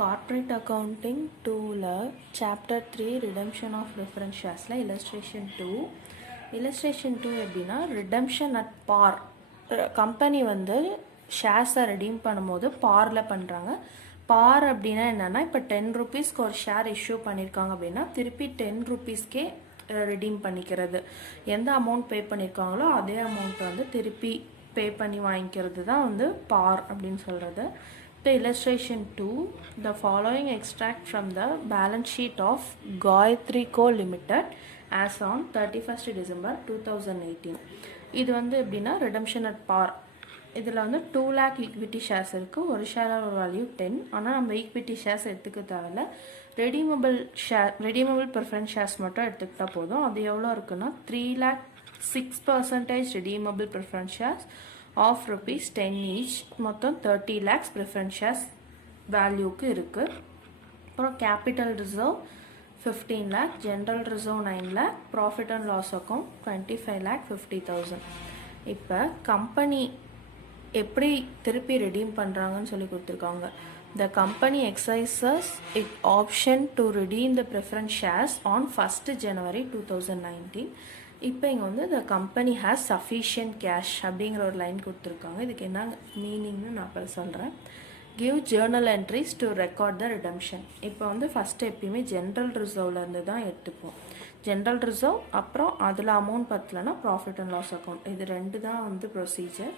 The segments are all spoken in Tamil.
Corporate Accounting 2ல Chapter 3 Redemption of Preference Sharesல Illustration 2 Illustration 2 எப்படின்னா Redemption at par. கம்பெனி வந்து ஷேர்ஸை ரெடீம் பண்ணும்போது பாரில் பண்ணுறாங்க. பார் அப்படின்னா என்னென்னா, இப்போ 10 ரூபீஸ்க்கு ஒரு ஷேர் இஷ்யூ பண்ணியிருக்காங்க அப்படின்னா திருப்பி 10 ரூபீஸ்க்கே ரெடீம் பண்ணிக்கிறது. எந்த அமௌண்ட் பே பண்ணியிருக்காங்களோ அதே அமௌண்ட்டை வந்து திருப்பி பே பண்ணி வாங்கிக்கிறது தான் வந்து பார் அப்படின்னு சொல்கிறது. The illustration 2, the following extract from the balance sheet of Gayatri Co Limited as on 31st December 2018. இது வந்து எப்படின்னா redemption at par. இதில் வந்து 2 lakh equity shares இருக்குது. ஒரு ஷேரோட வேல்யூ 10. ஆனால் நம்ம ஈக்விட்டி ஷேர்ஸ் எடுத்துக்க தேவையில்ல. ரெடீமபிள் ப்ரிஃபரன்ஸ் ஷேர்ஸ் மட்டும் எடுத்துக்கிட்டால் போதும். அது எவ்வளோ இருக்குன்னா 3 lakh 6% redeemable preference shares of rupees 10 each. மொத்தம் 30 lakhs preference shares வேல்யூக்கு இருக்குது. அப்புறம் capital reserve 15 lakh, general reserve 9 lakh, profit and loss account 25 lakh 50,000. இப்போ கம்பெனி எப்படி திருப்பி ரெடீம் பண்ணுறாங்கன்னு சொல்லி கொடுத்துருக்காங்க. The company exercises its option to redeem the preference shares on 1st January 2019. இப்போ இங்கே வந்து the company has sufficient cash அப்படிங்கிற ஒரு லைன் கொடுத்துருக்காங்க. இதுக்கு என்ன மீனிங்னு நான் இப்போ சொல்கிறேன். Give journal entries to record the redemption. இப்போ வந்து ஃபஸ்ட்டு எப்பயுமே ஜென்ரல் ரிசர்வ்லேருந்து தான் எடுத்துப்போம். ஜென்ரல் ரிசர்வ் அப்புறம் அதில் அமௌண்ட் பத்தலைன்னா ப்ராஃபிட் அண்ட் லாஸ் அக்கௌண்ட், இது ரெண்டு தான் வந்து ப்ரொசீஜர்.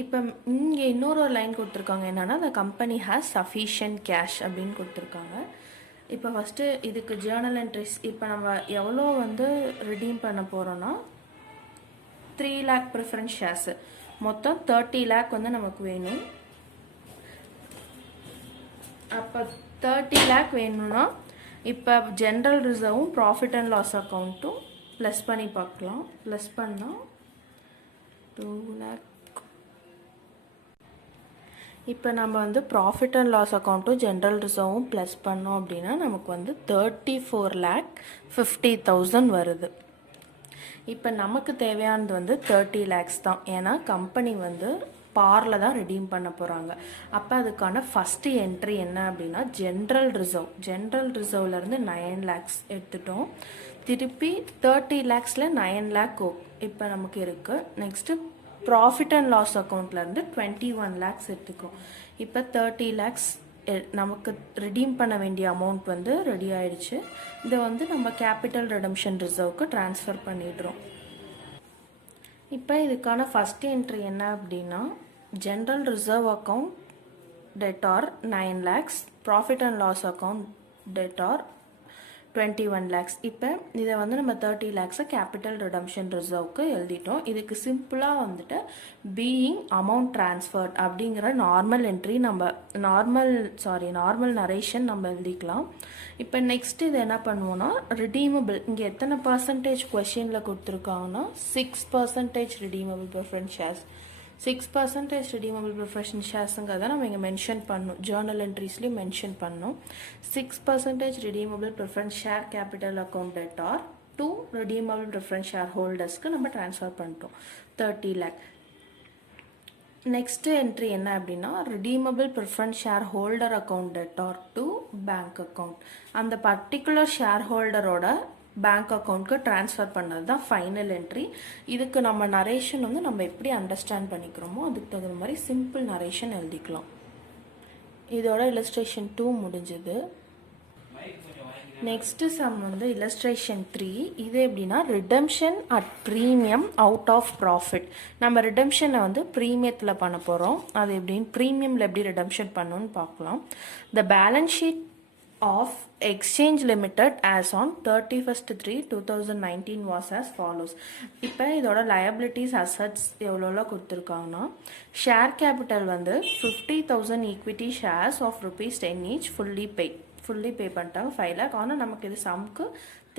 இப்போ இங்கே இன்னொரு லைன் கொடுத்துருக்காங்க. என்னென்னா the company has sufficient cash அப்படின்னு கொடுத்துருக்காங்க. இப்போ ஃபஸ்ட்டு இதுக்கு ஜேர்னல் என்ட்ரிஸ் இப்போ நம்ம எவ்வளோ வந்து ரிடீம் பண்ண போகிறோன்னா 3 lakh ப்ரிஃபரன்ஸ் ஷேர்ஸு மொத்தம் 30 lakh வந்து நமக்கு வேணும். அப்போ 30 lakh வேணும்னா இப்போ ஜென்ரல் ரிசர்வும் ப்ராஃபிட் அண்ட் லாஸ் அக்கௌண்ட்டும் ப்ளஸ் பண்ணி பார்க்கலாம். ப்ளஸ் பண்ணால் 2 lakh. இப்போ நம்ம வந்து ப்ராஃபிட் அண்ட் லாஸ் அக்கௌண்ட்டும் ஜென்ரல் ரிசர்வும் ப்ளஸ் பண்ணோம் அப்படின்னா நமக்கு வந்து 34 lakh 50,000 வருது. இப்போ நமக்கு தேவையானது வந்து 30 lakhs தான். ஏன்னா கம்பெனி வந்து பாரில் தான் ரெடீம் பண்ண போகிறாங்க. அப்போ அதுக்கான ஃபஸ்ட்டு என்ட்ரி என்ன அப்படின்னா ஜென்ரல் ரிசர்வ்லேருந்து 9 lakhs எடுத்துட்டோம். திருப்பி 30 lakhஸில் 9 lakh இப்போ நமக்கு இருக்குது. நெக்ஸ்ட்டு ப்ராஃபிட் அண்ட் லாஸ் அக்கௌண்ட்லேருந்து 21 lakhs எடுத்துக்கும். இப்போ 30 lakhs நமக்கு ரிடீம் பண்ண வேண்டிய அமௌண்ட் வந்து ரெடி ஆயிடுச்சு. இதை வந்து நம்ம கேபிட்டல் ரெடம்ஷன் ரிசர்வ்க்கு ட்ரான்ஸ்ஃபர் பண்ணிடுறோம். இப்போ இதுக்கான ஃபஸ்ட் என்ட்ரி என்ன அப்படின்னா general reserve account debtor 9 lakhs, profit and loss account debtor 21 lakhs. இப்போ இதை வந்து நம்ம 30 lakhs கேபிட்டல் ரிடம்ஷன் ரிசர்வ்க்கு எழுதிட்டோம். இதுக்கு சிம்பிளாக வந்துட்டு பீயிங் அமௌண்ட் ட்ரான்ஸ்ஃபர்ட் அப்படிங்கிற நார்மல் என்ட்ரி நம்ம நார்மல் நரேஷன் நம்ம எழுதிக்கலாம். இப்போ நெக்ஸ்ட் இது என்ன பண்ணுவோம்னா ரிடீமபிள், இங்கே எத்தனை பர்சன்டேஜ் கொஷினில் கொடுத்துருக்காங்கன்னா 6% redeemable preference shares. 6% redeemable preference sharesங்கிறத நம்ம இங்கே மென்ஷன் பண்ணணும். ஜேர்னல் என்ட்ரிஸ்லேயும் மென்ஷன் பண்ணணும். 6% redeemable preference share capital account debtor to redeemable preference share holders-க்கு நம்ம ட்ரான்ஸ்ஃபர் பண்ணிட்டோம் 30 lakh. நெக்ஸ்ட் என்ட்ரி என்ன அப்படின்னா redeemable preference share holder account debtor to bank account. அந்த பர்டிகுலர் ஷேர் ஹோல்டரோட பேங்க் அக்கௌண்ட்க்கு ட்ரான்ஸ்ஃபர் பண்ணது தான் ஃபைனல் என்ட்ரி. இதுக்கு நம்ம நரேஷன் வந்து நம்ம எப்படி அண்டர்ஸ்டாண்ட் பண்ணிக்கிறோமோ அதுக்கு தகுந்த மாதிரி சிம்பிள் நரேஷன் எழுதிக்கலாம். இதோட illustration 2 முடிஞ்சது. நெக்ஸ்ட் சம் வந்து illustration 3. இது எப்படின்னா redemption at premium out of profit. நம்ம ரிடம்ஷனை வந்து ப்ரீமியத்தில் பண்ண போகிறோம். அது எப்படின்னு ப்ரீமியமில் எப்படி ரிடம்ஷன் பண்ணணும்னு பார்க்கலாம். The balance sheet of Exchange Limited as on 31st 3/2019 was as follows. இப்போ இதோட liabilities assets எவ்வளோ கொடுத்துருக்காங்கன்னா ஷேர் கேபிட்டல் வந்து 50,000 equity shares of rupees 10 each fully pay பண்ணிட்டாங்க 5 lakh. ஆனால் நமக்கு இது சம்க்கு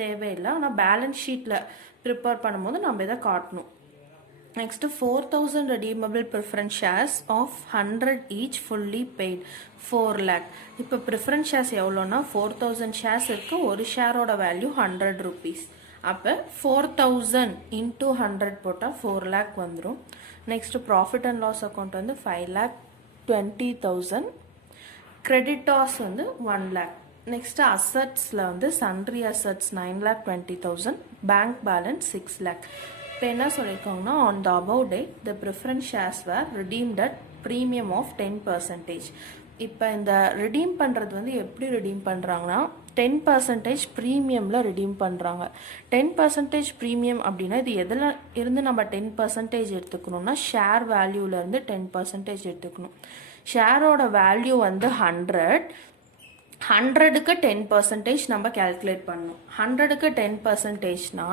தேவையில்லை. ஆனால் பேலன்ஸ் ஷீட்டில் ப்ரிப்பேர் பண்ணும்போது நம்ம இதை காட்டணும். Next 4,000 redeemable preference shares of 100 each fully paid 4 lakh. இப்போ preference shares எவ்வளோன்னா 4,000 shares இருக்கு. ஒரு ஷேரோட வேல்யூ 100 rupees. அப்போ 4,000 into 100 போட்டால் 4 lakh வந்துடும். Next profit and loss account வந்து 5,20,000. creditors வந்து 1 lakh. நெக்ஸ்ட் அசட்ஸில் வந்து sundry assets 9,20,000, bank balance 6 lakh. இப்போ என்ன சொல்லியிருக்காங்கன்னா on the above date the preference shares were redeemed at premium of 10%. இப்போ இந்த ரிடீம் பண்ணுறது வந்து எப்படி ரிடீம் பண்ணுறாங்கன்னா 10% ப்ரீமியமில் ரிடீம் பண்ணுறாங்க. 10% ப்ரீமியம் அப்படின்னா இது எதில் இருந்து நம்ம 10% எடுத்துக்கணும்னா ஷேர் வேல்யூவிலேருந்து 10% எடுத்துக்கணும். ஷேரோட வேல்யூ வந்து 100க்கு 10% நம்ம கேல்குலேட் பண்ணணும். 100க்கு 10%னா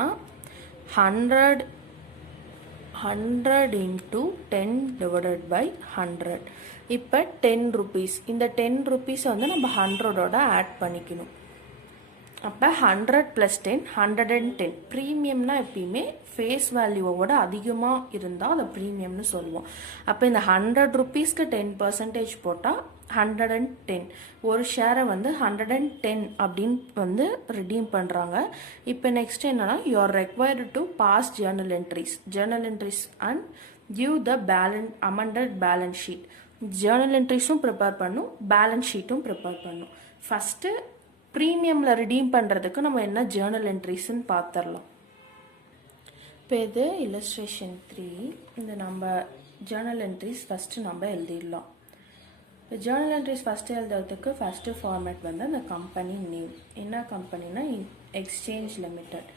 100 into 10 divided by 100. இப்போ 10 rupees. இந்த 10 rupees வந்து நம்ம 100ஓட ஆட் பண்ணிக்கணும். அப்போ 100 + 10 110. ப்ரீமியம்னா எப்பயுமே ஃபேஸ் வேல்யூவோட அதிகமாக இருந்தால் அதை ப்ரீமியம்னு சொல்லுவோம். அப்போ இந்த 100 rupeesக்கு 10% போட்டால் 110. ஒரு ஷேரை வந்து 110 அப்படின்னு வந்து ரிடீம் பண்ணுறாங்க. இப்போ நெக்ஸ்ட் என்னன்னா you are required to pass journal entries and give the amended balance sheet. Journal என்ட்ரிஸும் ப்ரிப்பேர் பண்ணும், பேலன்ஸ் ஷீட்டும் ப்ரிப்பேர் பண்ணும். ஃபஸ்ட்டு ப்ரீமியமில் ரிடீம் பண்ணுறதுக்கு நம்ம என்ன ஜேர்னல் என்ட்ரிஸ்ன்னு பார்த்துடலாம். இப்போ இது இல்லஸ்ட்ரேஷன் 3. இந்த நம்ம ஜேர்னல் என்ட்ரிஸ் ஃபஸ்ட்டு நம்ம எழுதிடலாம். இப்போ ஜேர்னல் என்ட்ரிஸ் ஃபஸ்ட்டு எழுதுறதுக்கு ஃபஸ்ட்டு ஃபார்மேட் வந்து அந்த கம்பெனி நேம். என்ன கம்பெனினா exchange limited.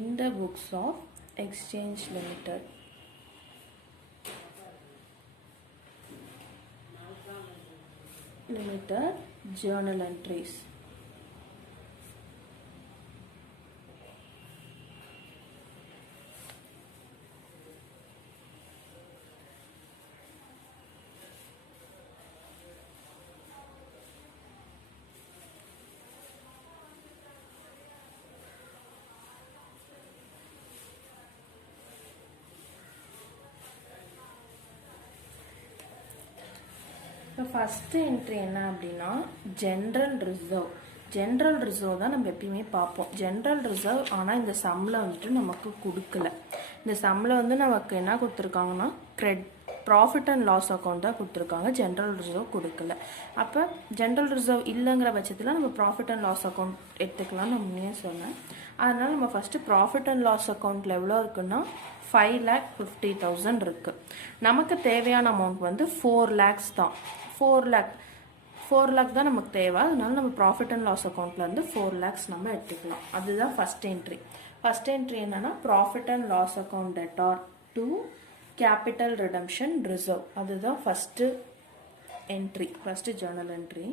In the books of exchange limited journal entries. இப்போ ஃபஸ்ட்டு என்ட்ரி என்ன அப்படின்னா ஜென்ரல் ரிசர்வ் தான் நம்ம எப்பயுமே பார்ப்போம். ஜென்ரல் ரிசர்வ் ஆனால் இந்த சம்மில் வந்துட்டு நமக்கு கொடுக்கல. இந்த சம்மில் வந்து நமக்கு என்ன கொடுத்துருக்காங்கன்னா ப்ராஃபிட் அண்ட் லாஸ் அக்கௌண்ட் தான் கொடுத்துருக்காங்க, ஜென்ரல் ரிசர்வ் கொடுக்கல. அப்போ ஜென்ரல் ரிசர்வ் இல்லைங்கிற பட்சத்தில் நம்ம ப்ராஃபிட் அண்ட் லாஸ் அக்கௌண்ட் எடுத்துக்கலாம்னு நான் முன்னே சொன்னேன். அதனால் நம்ம ஃபஸ்ட்டு ப்ராஃபிட் அண்ட் லாஸ் அக்கௌண்ட்டில் எவ்வளோ இருக்குன்னா 5,50,000 இருக்குது. நமக்கு தேவையான அமௌண்ட் வந்து 4 lakhs தான். 4 lakh தான் நமக்கு தேவை. அதனால நம்ம ப்ராஃபிட் அண்ட் லாஸ் அக்கௌண்ட்லேருந்து 4 lakhs நம்ம எடுத்துக்கலாம். அதுதான் ஃபஸ்ட் என்ட்ரி. ஃபஸ்ட் என்ட்ரி என்னன்னா profit and loss account debtor to capital redemption reserve. அதுதான் first entry, first journal entry.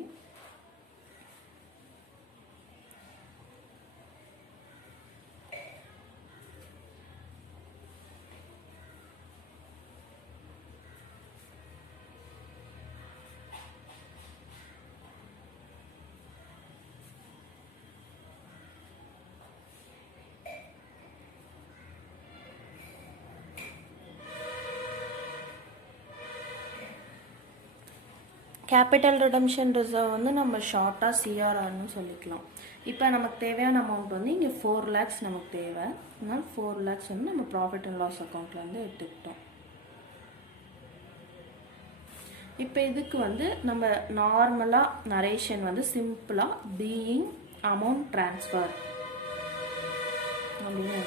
Capital redemption reserve வந்து நம்ம ஷார்ட்டாக சிஆர்ஆர்னு சொல்லிக்கலாம். இப்போ நமக்கு தேவையான அமௌண்ட் வந்து இங்கே 4 lakhs நமக்கு தேவை. அதனால் 4 lakhs வந்து நம்ம ப்ராஃபிட் அண்ட் லாஸ் அக்கௌண்ட்லேருந்து எடுத்துக்கிட்டோம். இப்போ இதுக்கு வந்து நம்ம நார்மலாக நரேஷன் வந்து சிம்பிளாக பீயிங் அமௌண்ட் ட்ரான்ஸ்ஃபர் அப்படின்னு.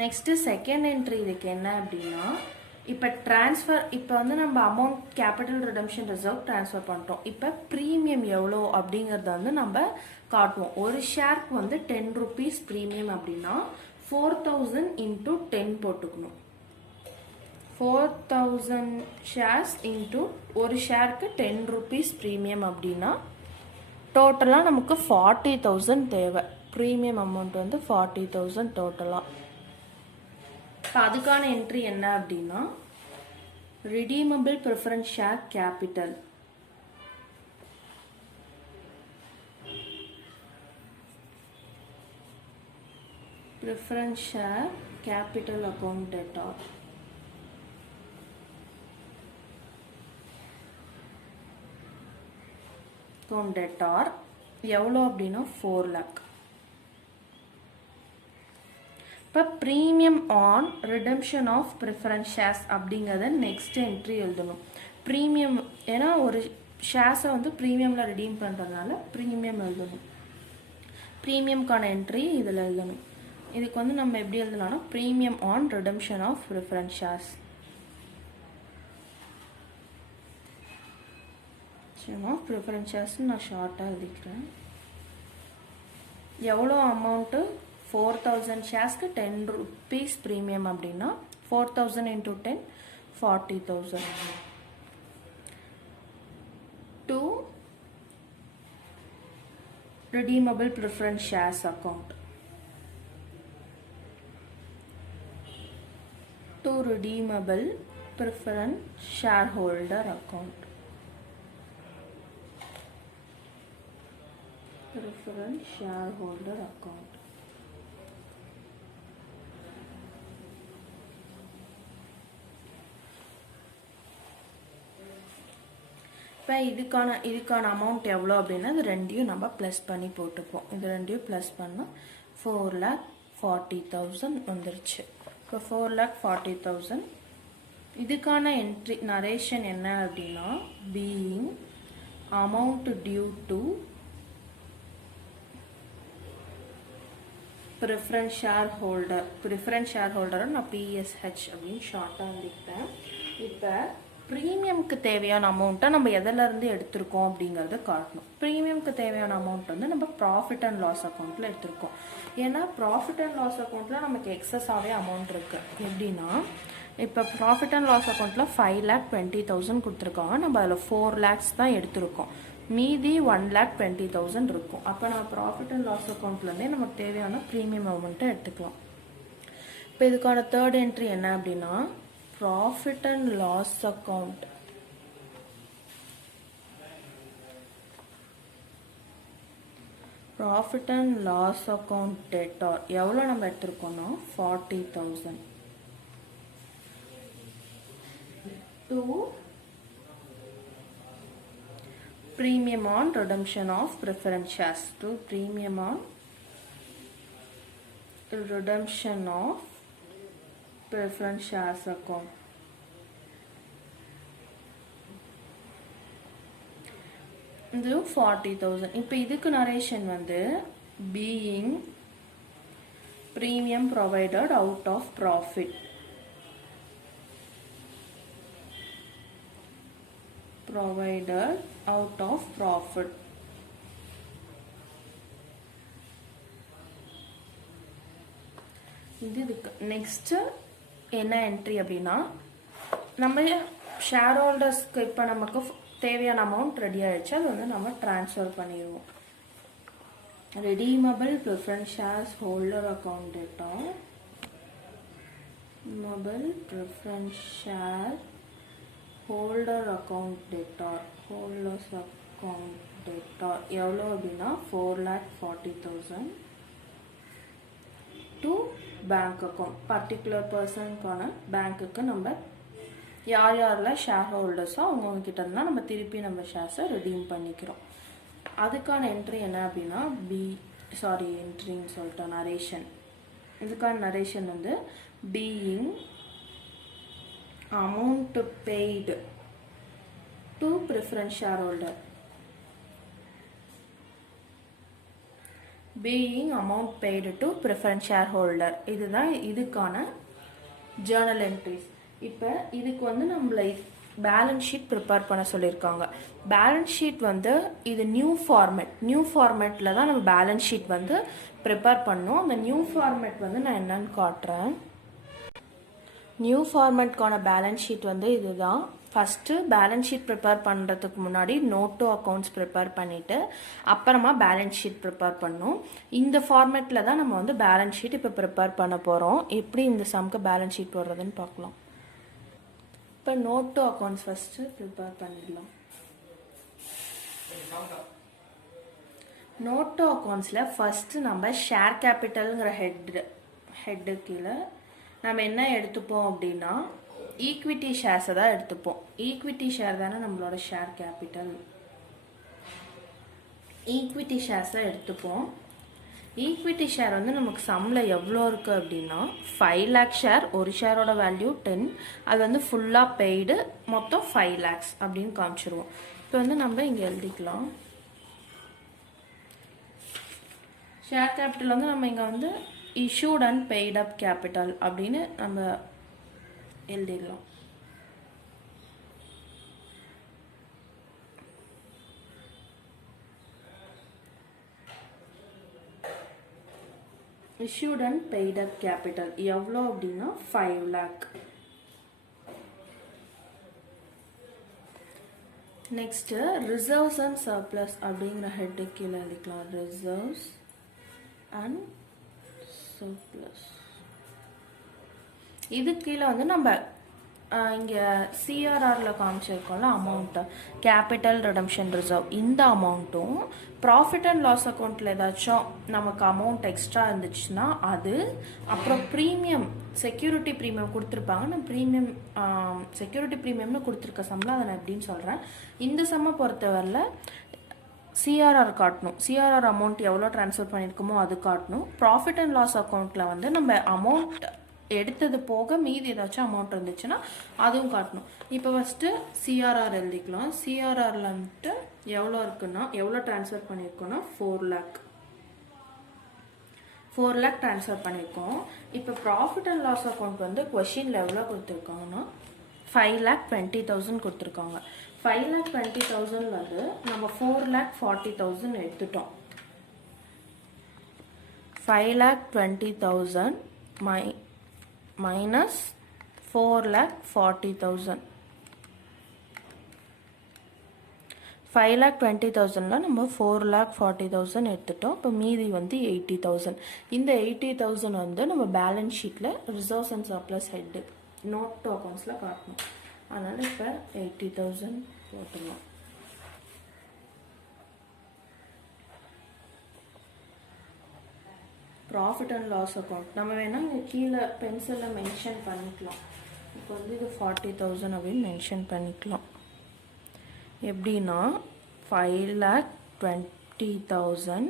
நெக்ஸ்ட்டு செகண்ட் என்ட்ரி இதுக்கு என்ன அப்படின்னா இப்போ ட்ரான்ஸ்ஃபர், இப்போ வந்து நம்ம amount capital redemption reserve transfer பண்ணுறோம். இப்போ ப்ரீமியம் எவ்வளோ அப்படிங்கிறத வந்து நம்ம காட்டுவோம். ஒரு ஷேருக்கு வந்து 10 rupees ப்ரீமியம் அப்படின்னா 4,000 into 10 போட்டுக்கணும். 4,000 ஷேர்ஸ் இன்ட்டு ஒரு ஷேருக்கு 10 rupees ப்ரீமியம் அப்படின்னா டோட்டலாக நமக்கு 40,000 தேவை. ப்ரீமியம் அமௌண்ட் வந்து 40,000 டோட்டலாக. இப்போ அதுக்கான என்ட்ரி என்ன அப்படின்னா redeemable preference share capital. Preference share capital account debtor. Account debtor எவ்வளோ அப்படின்னா 4 lakh. இப்போ premium on redemption of preference shares அப்படிங்கிறத நெக்ஸ்ட் என்ட்ரி எழுதணும். ப்ரீமியம் ஏன்னா ஒரு ஷேர்ஸை வந்து ப்ரீமியமில் ரிடீம் பண்ணுறதுனால ப்ரீமியம் எழுதணும். ப்ரீமியம்கான என்ட்ரி இதில் எழுதணும். இதுக்கு வந்து நம்ம எப்படி எழுதலாம்னா premium on redemption of preference shares. Preference ஷேர்ஸ்ன்னு நான் ஷார்ட்டாக எழுதிக்கிறேன். எவ்வளோ அமௌண்ட்டு 4000 ஷேர்ஸ்க்கு 10 rupees ப்ரீமியம் அப்படின்னா 4000 into 10 40,000. To redeemable preference shares account. To redeemable preference shareholder account. Preference shareholder account. இப்போ இதுக்கான அமௌண்ட் எவ்வளோ அப்படின்னா இது ரெண்டையும் நம்ம ப்ளஸ் பண்ணி போட்டுப்போம். இது ரெண்டையும் ப்ளஸ் பண்ணால் 4,40,000 வந்துருச்சு. இப்போ 4,40,000 இதுக்கான என்ட்ரி நரேஷன் என்ன அப்படின்னா being amount due to preference share ஹோல்டரை நான் PSH அப்படின்னு ஷார்ட்டாக எழுதிக்கிட்டேன். இப்போ ப்ரீமியம்க்கு தேவையான அமௌண்ட்டை நம்ம எதிலேருந்து எடுத்திருக்கோம் அப்படிங்கிறத காட்டணும். ப்ரீமியம்க்கு தேவையான அமௌண்ட் வந்து நம்ம ப்ராஃபிட் அண்ட் லாஸ் அக்கௌண்ட்டில் எடுத்திருக்கோம். ஏன்னா ப்ராஃபிட் அண்ட் லாஸ் அக்கௌண்ட்டில் நமக்கு எக்ஸஸாகவே அமௌண்ட் இருக்குது. எப்படின்னா இப்போ ப்ராஃபிட் அண்ட் லாஸ் அக்கௌண்ட்டில் 5,20,000 கொடுத்துருக்காங்க. நம்ம அதில் 4 lakhs தான் எடுத்திருக்கோம். மீதி 1,20,000 இருக்கும். அப்போ நம்ம ப்ராஃபிட் அண்ட் லாஸ் அக்கௌண்ட்லேருந்தே நமக்கு தேவையான ப்ரீமியம் அமௌண்ட்டை எடுத்துக்கலாம். இப்போ இதுக்கான தேர்ட் என்ட்ரி என்ன அப்படின்னா profit and loss account. Profit and loss account debtor எவ்வளோ நம்ம எடுத்திருக்கோம்னா 40,000. To premium on redemption of preference shares. To premium on redemption of preference shares account. இது 40,000. இப்போ இதுக்கு நரேஷன் வந்து being premium provided out of profit. Provided out of profit. இதுக்கு நெக்ஸ்ட் என்ன என்ட்ரி அப்படின்னா நம்ம ஷேர் ஹோல்டர்ஸ்க்கு இப்போ நமக்கு தேவையான அமௌண்ட் ரெடி ஆகிடுச்சு. அது வந்து நம்ம ட்ரான்ஸ்ஃபர் பண்ணிடுவோம். Redeemable preference shares holder account data. Redeemable preference share holder account data. Holders account data எவ்வளோ அப்படின்னா 4,40,000 டு பேங்க் அக்கௌண்ட். பர்டிகுலர் பர்சனுக்கான பேங்க்குக்கு நம்ம யாரெல்லாம் ஷேர் ஹோல்டர்ஸோ அவங்கக்கிட்ட இருந்தால் நம்ம திருப்பி நம்ம ஷேர்ஸை ரிடீம் பண்ணிக்கிறோம். அதுக்கான என்ட்ரி என்ன அப்படின்னா என்ட்ரின்னு சொல்லிட்டோம் நரேஷன். இதுக்கான நரேஷன் வந்து being amount paid to preference share holder. being amount paid to preference shareholder. இதுதான் இதுக்கான journal entries. இப்போ இதுக்கு வந்து நம்மளை பேலன்ஸ் ஷீட் ப்ரிப்பேர் பண்ண சொல்லியிருக்காங்க. பேலன்ஸ் ஷீட் வந்து இது நியூ ஃபார்மேட்டில் தான் நம்ம பேலன்ஸ் ஷீட் வந்து ப்ரிப்பேர் பண்ணோம். அந்த நியூ ஃபார்மேட் வந்து நான் என்னன்னு காட்டுறேன். நியூ ஃபார்மேட்கான பேலன்ஸ் ஷீட் வந்து இதுதான். ஃபஸ்ட்டு பேலன்ஸ் ஷீட் ப்ரிப்பேர் பண்ணுறதுக்கு முன்னாடி நோட் டு அக்கௌண்ட்ஸ் ப்ரிப்பேர் பண்ணிவிட்டு அப்புறமா பேலன்ஸ் ஷீட் ப்ரிப்பேர் பண்ணோம். இந்த ஃபார்மேட்டில் தான் நம்ம வந்து பேலன்ஸ் ஷீட் இப்போ ப்ரிப்பேர் பண்ண போகிறோம். எப்படி இந்த சம்க்கு பேலன்ஸ் ஷீட் போடுறதுன்னு பார்க்கலாம். இப்போ note to accounts first prepare பண்ணிடலாம். நோட் டு அக்கௌண்ட்ஸில் ஃபஸ்ட்டு நம்ம ஷேர் கேபிட்டலுங்கிற ஹெட்டு கீழே நம்ம என்ன எடுத்துப்போம் அப்படின்னா ஈக்விட்டி ஷேர்ஸை தான் எடுத்துப்போம். ஈக்விட்டி ஷேர் தானே நம்மளோட ஷேர் கேபிட்டல். ஈக்விட்டி ஷேர்ஸை எடுத்துப்போம். ஈக்விட்டி ஷேர் வந்து நமக்கு சம்மில் எவ்வளோ இருக்குது அப்படின்னா 5 lakh ஷேர், ஒரு ஷேரோட வேல்யூ 10, அது வந்து ஃபுல்லாக பெய்டு, மொத்தம் 5 lakhs அப்படின்னு காமிச்சிருவோம். இப்போ வந்து நம்ம இங்கே எழுதிக்கலாம். ஷேர் கேபிட்டல் வந்து நம்ம இங்கே வந்து issued and paid up capital அப்படின்னு நம்ம எழுதிடலாம். issued and paid up capital எவ்வளோ அப்படின்னா 5 lakh. Next reserves and surplus அப்படிங்கிற ஹெட்டுக்கு கீழே எழுதிக்கலாம். Reserves and surplus. இது கீழே வந்து நம்ம இங்கே சிஆர்ஆரில் காமிச்சிருக்கோம்ல அமௌண்ட்டு, கேபிட்டல் ரிடம்ஷன் ரிசர்வ், இந்த அமௌண்ட்டும் ப்ராஃபிட் அண்ட் லாஸ் அக்கௌண்ட்டில் ஏதாச்சும் நமக்கு அமௌண்ட் எக்ஸ்ட்ரா இருந்துச்சுன்னா அது, அப்புறம் ப்ரீமியம் செக்யூரிட்டி ப்ரீமியம் கொடுத்துருப்பாங்க. நான் ப்ரீமியம் செக்யூரிட்டி ப்ரீமியம்னு கொடுத்துருக்க சம்பளம் அதை நான் எப்படின்னு சொல்கிறேன். இந்த சம்மை பொறுத்தவரையில் சிஆர்ஆர் காட்டணும். சிஆர்ஆர் அமௌண்ட் எவ்வளோ ட்ரான்ஸ்ஃபர் பண்ணியிருக்கோமோ அது காட்டணும். ப்ராஃபிட் அண்ட் லாஸ் அக்கௌண்ட்டில் வந்து நம்ம அமௌண்ட் எடுத்தது போக மீதி ஏதாச்சும் அமௌண்ட் இருந்துச்சுன்னா அதுவும் காட்டணும். இப்போ ஃபஸ்ட்டு சிஆர்ஆர் எழுதிக்கலாம். சிஆர்ஆரில் வந்துட்டு எவ்வளோ இருக்குன்னா, எவ்வளோ ட்ரான்ஸ்ஃபர் பண்ணியிருக்கோன்னா 4 lakh ட்ரான்ஸ்ஃபர் பண்ணியிருக்கோம். இப்போ ப்ராஃபிட் அண்ட் லாஸ் அக்கௌண்ட் வந்து கொஷினில் எவ்வளோ கொடுத்துருக்காங்கன்னா 5,20,000 கொடுத்துருக்காங்க. 5,20,000 வந்து நம்ம 4,40,000 எடுத்துட்டோம். 5,20,000 minus 4,40,000. 5,20,000ல நம்ம 4,40,000 எடுத்துட்டோம். இப்போ மீதி வந்து 80,000. இந்த 80,000 வந்து நம்ம பேலன்ஸ் ஷீட்டில் reserves and surplus head note to அக்கௌண்ட்ஸில் காட்டணும். அதனால் இப்போ 80,000 போட்டுடலாம். ப்ராஃபிட் அண்ட் லாஸ் அக்கௌண்ட் நம்ம வேணால் இங்கே கீழே பென்சிலில் மென்ஷன் பண்ணிக்கலாம். இப்போ வந்து இது 40,000 அப்படின்னு மென்ஷன் பண்ணிக்கலாம். எப்படின்னா 5,20,000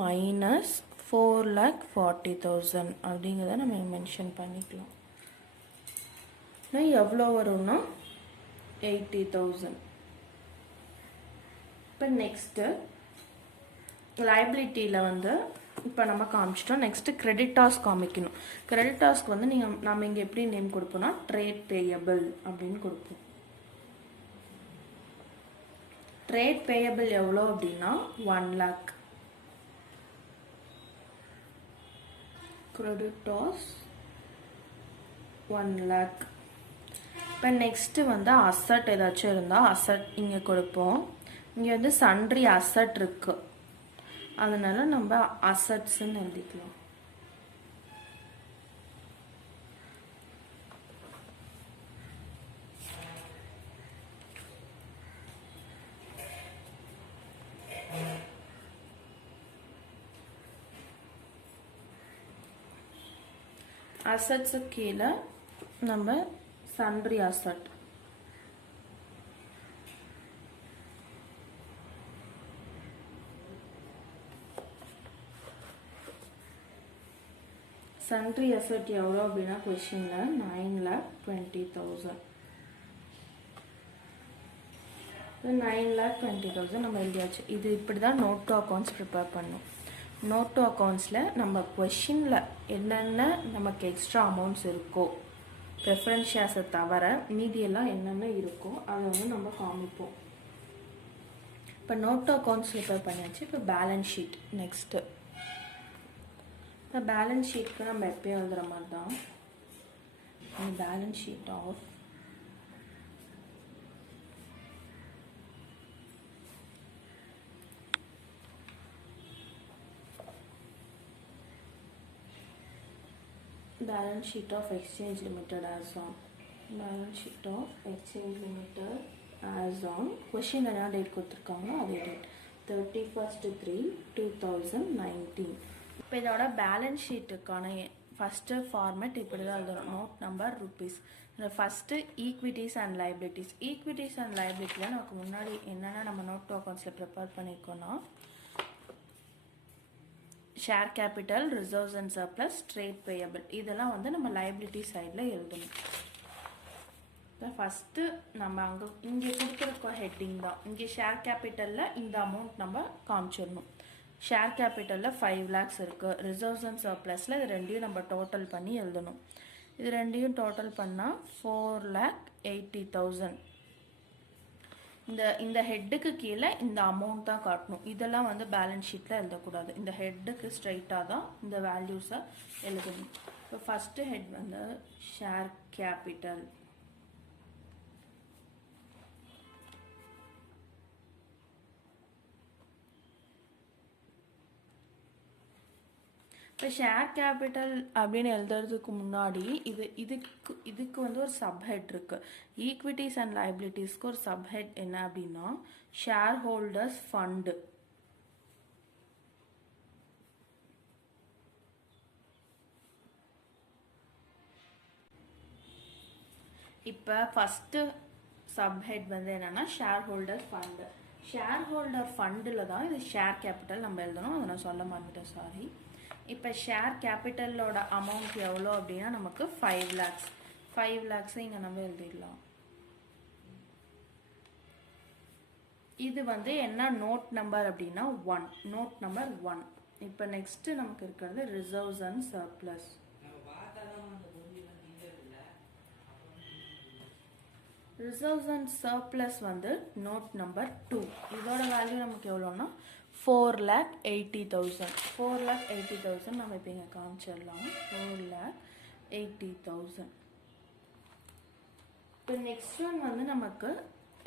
மைனஸ் 4,40,000 அப்படிங்கிறத நம்ம மென்ஷன் பண்ணிக்கலாம். எவ்வளோ வரும்னா 80,000. இப்போ நெக்ஸ்ட்டு லைபிலிட்டியில் வந்து இப்போ நம்ம காமிச்சிட்டோம். நெக்ஸ்ட்டு கிரெடிட்டார்ஸ் காமிக்கணும். கிரெடிட்டார்ஸ்க்கு வந்து நம்ம இங்கே எப்படி நேம் கொடுப்போம்னா ட்ரேட் பேயபிள் அப்படின்னு கொடுப்போம். ட்ரேட் பேயபிள் எவ்வளோ அப்படின்னா 1 lakh. Creditors 1 lakh. இப்போ நெக்ஸ்ட்டு வந்து அசட் ஏதாச்சும் இருந்தால் அசட் இங்கே கொடுப்போம். இங்கே வந்து சன்ட்ரி அசட் இருக்குது, அதனால நம்ம அசட்ஸ்ன்னு எழுதிக்கலாம். அசட்ஸு கீழே நம்ம சன்ட்ரி அசட், சன்ட்ரி அசட் எவ்வளோ அப்படின்னா கொஷினில் 9,20,000. 9,20,000 நம்ம எழுதியாச்சு. இது இப்படி தான் நோட் டு அக்கௌண்ட்ஸ் ப்ரிப்பேர் பண்ணணும். நோட் டு அக்கௌண்ட்ஸில் நம்ம கொஷினில் என்னென்ன நமக்கு எக்ஸ்ட்ரா அமௌண்ட்ஸ் இருக்கோ, ப்ரெஃபரன்ஸ் ஷேர்ஸை தவிர மீதியெல்லாம் என்னென்ன இருக்கோ அதை வந்து நம்ம காமிப்போம். இப்போ நோட் டு அக்கௌண்ட்ஸ் ப்ரிப்பேர் பண்ணியாச்சு. இப்போ பேலன்ஸ் ஷீட் நெக்ஸ்ட்டு. இப்போ பேலன்ஸ் ஷீட்டுக்கு நம்ம எப்பயும் எழுதுகிற மாதிரி தான். Balance sheet of balance sheet of Exchange Limited as on. Balance sheet of Exchange Limited as on. Question என்ன டேட் கொடுத்துருக்காங்களோ அதே டேட் 31/3/2019. இப்போ இதோட பேலன்ஸ் ஷீட்டுக்கான ஃபஸ்ட்டு ஃபார்மேட் இப்படி தான் எழுதணும். Note number rupees. First equities and liabilities. Equities and லைபிலிட்டியில் நமக்கு முன்னாடி என்னென்ன நம்ம நோட் டு அக்கௌண்ட்ஸில் ப்ரிப்பேர் பண்ணியிருக்கோன்னா share capital, reserves and surplus, trade payable, இதெல்லாம் வந்து நம்ம லைபிலிட்டி சைடில் எழுதணும். ஃபஸ்ட்டு நம்ம அங்கே இங்கே கொடுக்குற ஹெட்டிங் தான். இங்கே ஷேர் கேபிட்டலில் இந்த அமௌண்ட் நம்ம காமிச்சிடணும். ஷேர் கேபிட்டலில் 5 lakhs இருக்குது. ரிசர்வ்ஸ் அண்ட் சர்ப்ளஸில் இது ரெண்டையும் நம்ம டோட்டல் பண்ணி எழுதணும். இது ரெண்டையும் டோட்டல் பண்ணால் 4,80,000. இந்த ஹெட்டுக்கு கீழே இந்த அமௌண்ட் தான் காட்டணும். இதெல்லாம் வந்து பேலன்ஸ் ஷீட்டில் எழுதக்கூடாது. இந்த ஹெட்டுக்கு ஸ்ட்ரைட்டாக தான் இந்த வேல்யூஸை எழுதணும். இப்போ ஃபஸ்ட்டு ஹெட் வந்து ஷேர் கேபிட்டல். இப்போ ஷேர் கேபிட்டல் அப்படின்னு எழுதுறதுக்கு முன்னாடி இதுக்கு வந்து ஒரு சப்ஹெட் இருக்குது. ஈக்விட்டிஸ் அண்ட் லைபிலிட்டிஸ்க்கு ஒரு சப்ஹெட் என்ன அப்படின்னா ஷேர் ஹோல்டர்ஸ் ஃபண்டு. இப்போ ஃபஸ்ட்டு சப்ஹெட் வந்து என்னென்னா share holder fund. Share holder ஃபண்டில் தான் இது ஷேர் கேபிட்டல் நம்ம எழுதணும். அதை நான் சொல்ல மறந்துட்டேன், சாரி. இப்போ ஷேர் கேபிட்டலோட அமௌண்ட் எவ்வளோ அப்படின்னா நமக்கு 5 lakhs. 5 lakhs இங்கே நம்ம எழுதிடலாம். இது வந்து என்ன நோட் நம்பர் அப்படின்னா 1, நோட் நம்பர் 1. இப்போ நெக்ஸ்ட்டு நமக்கு இருக்கிறது reserves and surplus. Reserves and surplus வந்து நோட் நம்பர் 2. இதோட வேல்யூ நமக்கு எவ்வளோன்னா 4,80,000. 4,80,000 நம்ம இப்போ இங்கே காமிச்சிடலாம். 4,80,000. இப்போ நெக்ஸ்ட் ஒன் வந்து நமக்கு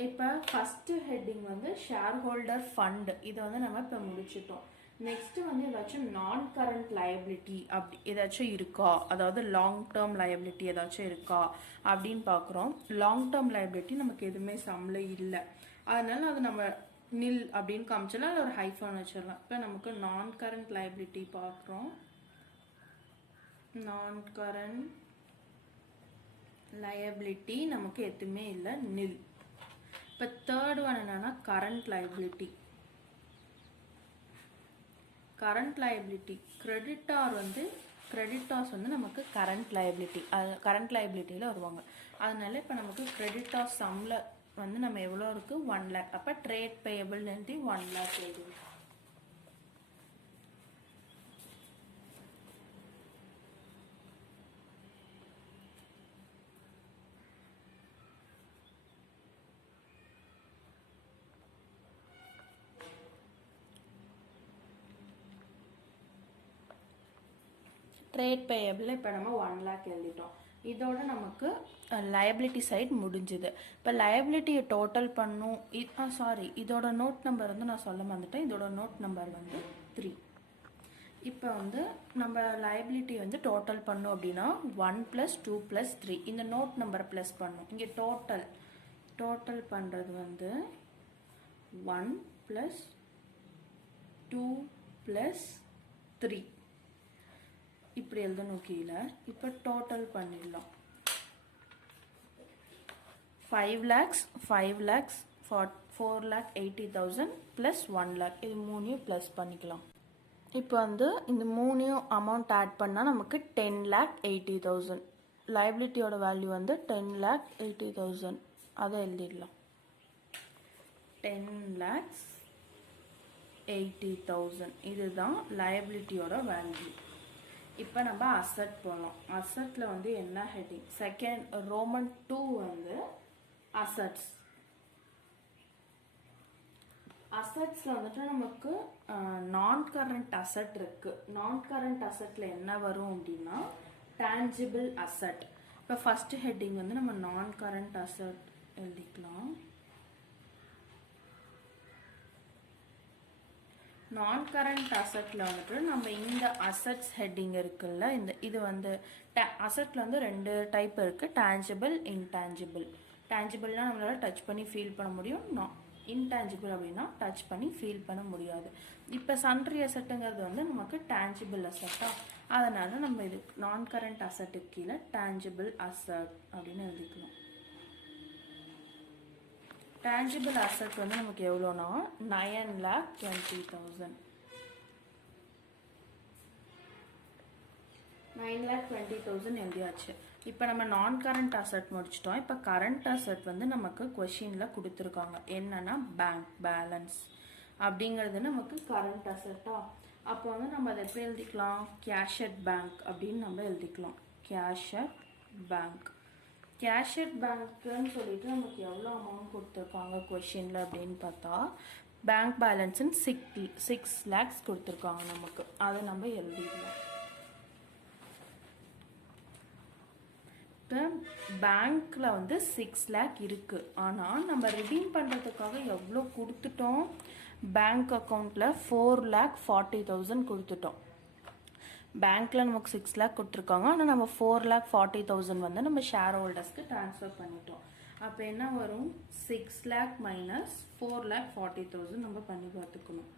இப்போ ஃபஸ்ட்டு ஹெட்டிங் வந்து ஷேர் ஹோல்டர் ஃபண்டு. இதை வந்து நம்ம இப்போ முடிச்சிட்டோம். நெக்ஸ்ட் வந்து ஏதாச்சும் நான் கரண்ட் லயபிலிட்டி அப்படி ஏதாச்சும் இருக்கா, அதாவது லாங் டேர்ம் லயபிலிட்டி ஏதாச்சும் இருக்கா அப்படின்னு பார்க்குறோம். லாங் டேர்ம் லயபிலிட்டி நமக்கு எதுவுமே சம்மில் இல்லை. அதனால அது நம்ம நில் அப்படின்னு காமிச்சிடலாம். அதில் ஒரு ஹைஃபன் வச்சிடலாம். இப்போ நமக்கு நான் கரண்ட் லயபிலிட்டி பார்க்குறோம். நான் கரண்ட் லயபிலிட்டி நமக்கு எதுவுமே இல்லை, நில். இப்போ தேர்ட் ஒன் என்னன்னா current liability. Current liability creditors வந்து நமக்கு கரண்ட் லயபிலிட்டி, கரண்ட் லயபிலிட்டியில் வருவாங்க. அதனால இப்போ நமக்கு கிரெடிட்டார்ஸ் சம்மில் வந்து நம்ம எவ்வளோ இருக்குது 1 lakh. அப்போ ட்ரேட் பேயபிள் எழுதி 1 lakh எழுதுவோம். ட்ரேட் பேயபிள் இப்போ நம்ம 1 lakh எழுதிட்டோம். இதோட நமக்கு லயபிலிட்டி சைட் முடிஞ்சுது. இப்போ லயபிலிட்டியை டோட்டல் பண்ணும். இதோட நோட் நம்பர் வந்து நான் சொல்ல மறந்துட்டேன். இதோட நோட் நம்பர் வந்து 3. இப்போ வந்து நம்ம லயபிலிட்டி வந்து டோட்டல் பண்ணோம் அப்படின்னா 1 + 2 + 3 இந்த நோட் நம்பரை ப்ளஸ் பண்ணும். இங்கே டோட்டல் பண்ணுறது வந்து 1 + 2 + 3 இப்படி எழுதணும் கீழே. இப்போ டோட்டல் பண்ணிடலாம். 5 lakhs, 4,80,000 + 1 lakh. இது மூணையும் ப்ளஸ் பண்ணிக்கலாம். இப்போ வந்து இந்த மூணையும் அமௌண்ட் ஆட் பண்ணால் நமக்கு 10,80,000. லைபிலிட்டியோட வேல்யூ வந்து 10,80,000. அதை எழுதிடலாம். 10,80,000 இதுதான் லைபிலிட்டியோட வேல்யூ. இப்போ நம்ம அசட் போகலாம். அசட்டில் வந்து என்ன ஹெட்டிங்? செகண்ட் ரோமன் 2 வந்து அசட்ஸ். அசட்ஸில் வந்துட்டு நமக்கு நான் கரண்ட் அசட் இருக்குது. நான் கரண்ட் அசட்டில் என்ன வரும் அப்படின்னா டேஞ்சிபிள் அசட். இப்போ ஃபஸ்ட்டு ஹெட்டிங் வந்து நம்ம நான் கரண்ட் அசட் எழுதிக்கலாம். நான் கரண்ட் அசட்டில் வந்துட்டு நம்ம இந்த அசட்ஸ் ஹெட்டிங் இருக்குல்ல, இது வந்து அசட்டில் வந்து 2 டைப் இருக்குது, டேஞ்சிபிள், இன்டேஞ்சிபிள். டேஞ்சிபிள்னால் நம்மளால் டச் பண்ணி ஃபீல் பண்ண முடியும். இன்டேஞ்சிபிள் அப்படின்னா டச் பண்ணி ஃபீல் பண்ண முடியாது. இப்போ சன்ட்ரி அசட்டுங்கிறது வந்து நமக்கு டேஞ்சிபிள் அசட்டா, அதனால் நம்ம இது நான் கரண்ட் அசட்டுக்கு கீழே டேஞ்சிபிள் அசட் அப்படின்னு எழுதிக்கலாம். டேஞ்சிபிள் அசட் வந்து நமக்கு எவ்வளோனா 9,20,000. 9,20,000 எழுதியாச்சு. இப்போ நம்ம நான் கரண்ட் அசட் முடிச்சிட்டோம். இப்போ கரண்ட் அசட் வந்து நமக்கு கொஷினில் கொடுத்துருக்காங்க. என்னன்னா பேங்க் பேலன்ஸ் அப்படிங்கிறது நமக்கு கரண்ட் அசட்டா. அப்போ வந்து நம்ம அதை எப்படி எழுதிக்கலாம்? கேஷ் அட் பேங்க் அப்படின்னு நம்ம எழுதிக்கலாம். Cash at bank. Cash at பேங்க்குன்னு சொல்லிட்டு நமக்கு எவ்வளோ அமௌண்ட் கொடுத்துருக்காங்க கொஷினில் அப்படின்னு பார்த்தா பேங்க் பேலன்ஸுன்னு 6 lakhs கொடுத்துருக்காங்க நமக்கு. அதை நம்ம எழுதிடலாம். இப்போ பேங்க்கில் வந்து 6 lakh இருக்குது. ஆனால் நம்ம ரிடீம் பண்ணுறதுக்காக எவ்வளோ கொடுத்துட்டோம்? பேங்க் அக்கௌண்ட்டில் 4,40,000 கொடுத்துட்டோம். பேங்க்கில் நமக்கு 6 lakh கொடுத்துருக்காங்க. ஆனால் நம்ம 4,40,000 வந்து நம்ம ஷேர் ஹோல்டர்ஸ்க்கு ட்ரான்ஸ்ஃபர் பண்ணிட்டோம். அப்போ என்ன வரும்? 6 lakh மைனஸ் 4,40,000 நம்ம பண்ணி பார்த்துக்கணும்.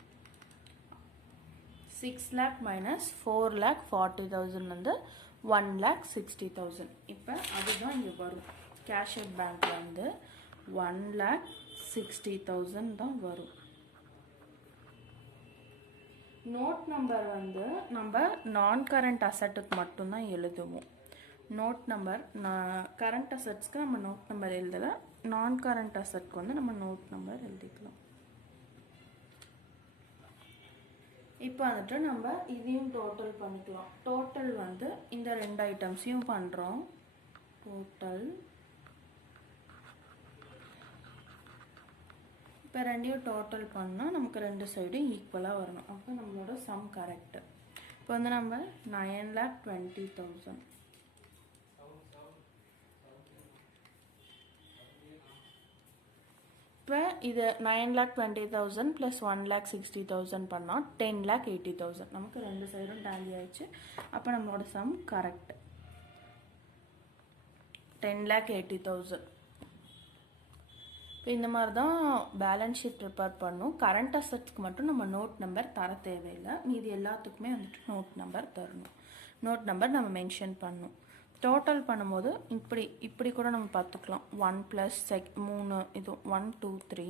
6 lakh மைனஸ் 4,40,000 வந்து 1,60,000. இப்போ அதுதான் இங்கே வரும். கேஷ் அட் பேங்க்ல வந்து 1,60,000 தான் வரும். நோட் நம்பர் வந்து நம்ம நான் கரண்ட் அசட்டுக்கு மட்டும்தான் எழுதுவோம். நோட் நம்பர் கரண்ட் அசட்ஸ்க்கு நம்ம நோட் நம்பர் எழுதலை. நான் கரண்ட் அசட்க்கு வந்து நம்ம நோட் நம்பர் எழுதிக்கலாம். இப்போ வந்துட்டு நம்ம இதையும் டோட்டல் பண்ணிக்கலாம். டோட்டல் வந்து இந்த 2 ஐட்டம்ஸையும் பண்ணுறோம். டோட்டல் இப்போ 2ஐயும் டோட்டல் பண்ணால் நமக்கு 2 சைடும் ஈக்குவலாக வரணும். அப்போ நம்மளோட சம் கரெக்டு. இப்போ வந்து நம்ம 9,20,000 இப்போ இது 9,20,000 ப்ளஸ் 1,60,000 பண்ணால் 10,80,000. நமக்கு 2 சைடும் டேலி ஆயிடுச்சு. அப்போ நம்மளோட சம் கரெக்ட். 10,80,000. இப்போ இந்த மாதிரி தான் பேலன்ஸ் ஷீட் ப்ரிப்பேர் பண்ணும். கரண்ட் அசட்ஸ்க்கு மட்டும் நம்ம நோட் நம்பர் தர தேவையில்லை. மீதி எல்லாத்துக்குமே வந்துட்டு நோட் நம்பர் தரணும். நோட் நம்பர் நம்ம மென்ஷன் பண்ணணும். டோட்டல் பண்ணும்போது இப்படி கூட நம்ம பார்த்துக்கலாம். 1 + 3 இது 1 2 3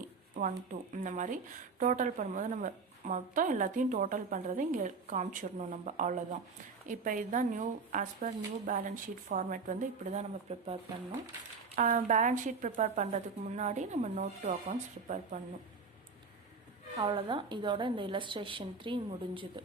1 2 இந்த மாதிரி டோட்டல் பண்ணும்போது நம்ம மொத்தம் எல்லாத்தையும் டோட்டல் பண்ணுறது இங்கே காமிச்சிடணும் நம்ம. அவ்வளோதான். இப்போ இதுதான் as per new balance sheet format வந்து இப்படி தான் நம்ம ப்ரிப்பேர் பண்ணணும். பேலன்ஸ் ஷீட் ப்ரிப்பேர் பண்ணுறதுக்கு முன்னாடி நம்ம நோட் டு அக்கௌண்ட்ஸ் ப்ரிப்பேர் பண்ணணும். அவ்வளோதான். இதோட இந்த இல்லஸ்ட்ரேஷன் 3 முடிஞ்சுது.